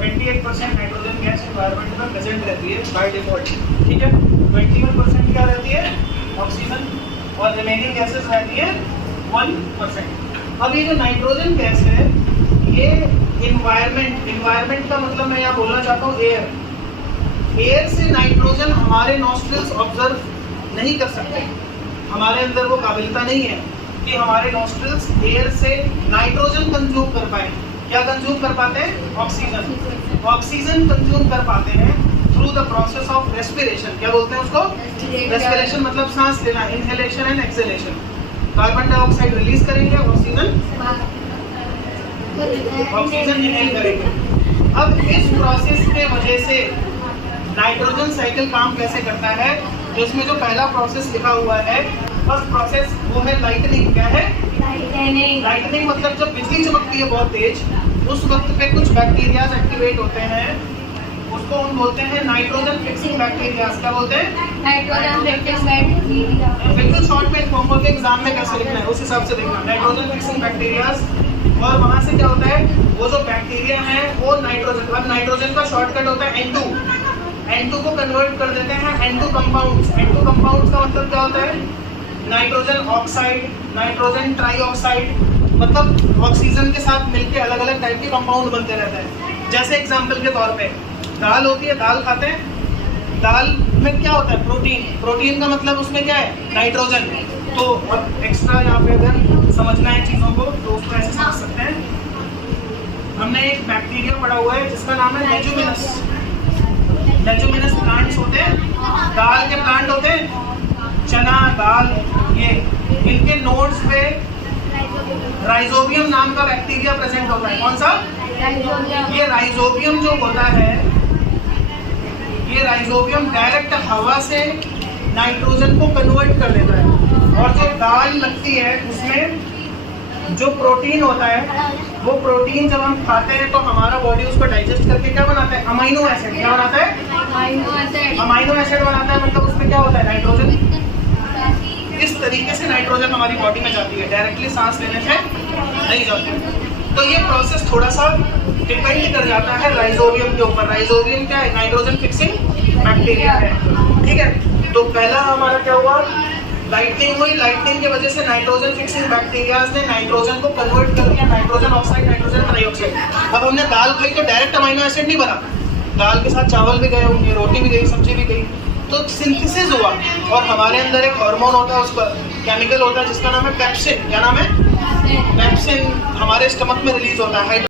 78% nitrogen gas environment में present रहती है बाय डिफॉल्ट, ठीक है। 21% क्या रहती है, ऑक्सीजन, और रिमेनिंग गैसेस रहती है 1%। अब ये जो नाइट्रोजन गैस है ये इन्वायरमेंट का मतलब मैं यहाँ बोलना चाहता हूँ एयर से नाइट्रोजन हमारे नॉस्ट्रिल्स ऑब्जर्व नहीं कर सकते, हमारे अंदर वो काबिलियत नहीं है कि हमारे नॉस्ट्रिल्स एयर से नाइट्रोजन कंज्यूम कर पाए। क्या कंज्यूम कर पाते हैं, ऑक्सीजन कंज्यूम कर पाते हैं through the process of respiration. क्या बोलते हैं उसको, रेस्पिरेशन मतलब सांस लेना, inhalation and exhalation. Carbon dioxide release करेंगे, ऑक्सीजन इनहेल करेंगे। अब इस प्रोसेस के वजह से नाइट्रोजन साइकिल काम कैसे करता है, तो इसमें जो पहला प्रोसेस लिखा हुआ है फर्स्ट प्रोसेस वो है लाइटनिंग। क्या है, लाइटनिंग मतलब जब बिजली चमकती है बहुत तेज, उस वक्त पे कुछ बैक्टीरियाज एक्टिवेट होते हैं, उसको हम बोलते हैं नाइट्रोजन फिक्सिंग बैक्टीरियाज। क्या बोलते हैं, नाइट्रोजन फिक्सिंग बैक्टीरिया। बिल्कुल शॉर्ट में होमवर्क एग्जाम में कैसे लिखना है उस हिसाब से लिखना, नाइट्रोजन फिक्सिंग बैक्टीरियाज। और वहां से क्या होता है, वो जो बैक्टीरिया है वो नाइट्रोजन, अब नाइट्रोजन का शॉर्टकट होता है N2 को कन्वर्ट कर देते हैं N2 कंपाउंड्स। N2 कंपाउंड्स का मतलब क्या होता है, नाइट्रोजन ऑक्साइड, नाइट्रोजन ट्राईऑक्साइड, मतलब ऑक्सीजन के साथ मिलके अलग अलग टाइप के कंपाउंड बनते रहते हैं। जैसे एग्जांपल के तौर पे दाल होती है, दाल खाते हैं, दाल में क्या होता है, प्रोटीन का मतलब उसमें क्या है, नाइट्रोजन। तो अब एक्स्ट्रा यहाँ पे अगर समझना है चीज़ों को तो उसको ऐसे समझ सकते हैं। हमने एक बैक्टीरिया पढ़ा हुआ है जिसका नाम है लेजुमिनस प्लांट्स होते हैं, दाल के प्लांट होते हैं, चना दाल, ये इनके नोड्स पे राइजोबियम नाम का बैक्टीरिया प्रेजेंट होता है। कौन सा, ये राइजोबियम जो होता है, ये राइजोबियम डायरेक्ट हवा से नाइट्रोजन को कन्वर्ट कर देता है। और जो दाल लगती है उसमें जो प्रोटीन होता है, वो प्रोटीन जब हम खाते हैं तो हमारा बॉडी उसको डाइजेस्ट करके क्या बनाता है, अमाइनो एसिड। क्या बनाता है, अमाइनो एसिड बनाता है, मतलब उसमें क्या होता है, नाइट्रोजन। इस तरीके से नाइट्रोजन हमारी बॉडी में जाती है, डायरेक्टली सांस लेने से नहीं जाती। तो ये प्रोसेस थोड़ा सा डिपेंड कर जाता है राइजोबियम के ऊपर। राइजोबियम क्या है, नाइट्रोजन फिक्सिंग बैक्टीरिया है, ठीक है। तो पहला हमारा क्या हुआ, लाइटनिंग हुई, लाइटनिंग की वजह से नाइट्रोजन फिक्सिंग बैक्टीरियाज ने नाइट्रोजन को कन्वर्ट कर दिया, नाइट्रोजन ऑक्साइड, नाइट्रोजन ट्राईऑक्साइड। अब हमने दाल खाई तो डायरेक्ट अमाइनो एसिड नहीं बना, दाल के साथ चावल भी गए होंगे, रोटी भी गई, सब्जी भी गई, तो सिंथेसिस हुआ। और हमारे अंदर एक हार्मोन होता है, उसका केमिकल होता है जिसका नाम है पेप्सिन। क्या नाम है, पेप्सिन, हमारे स्टमक में रिलीज होता है।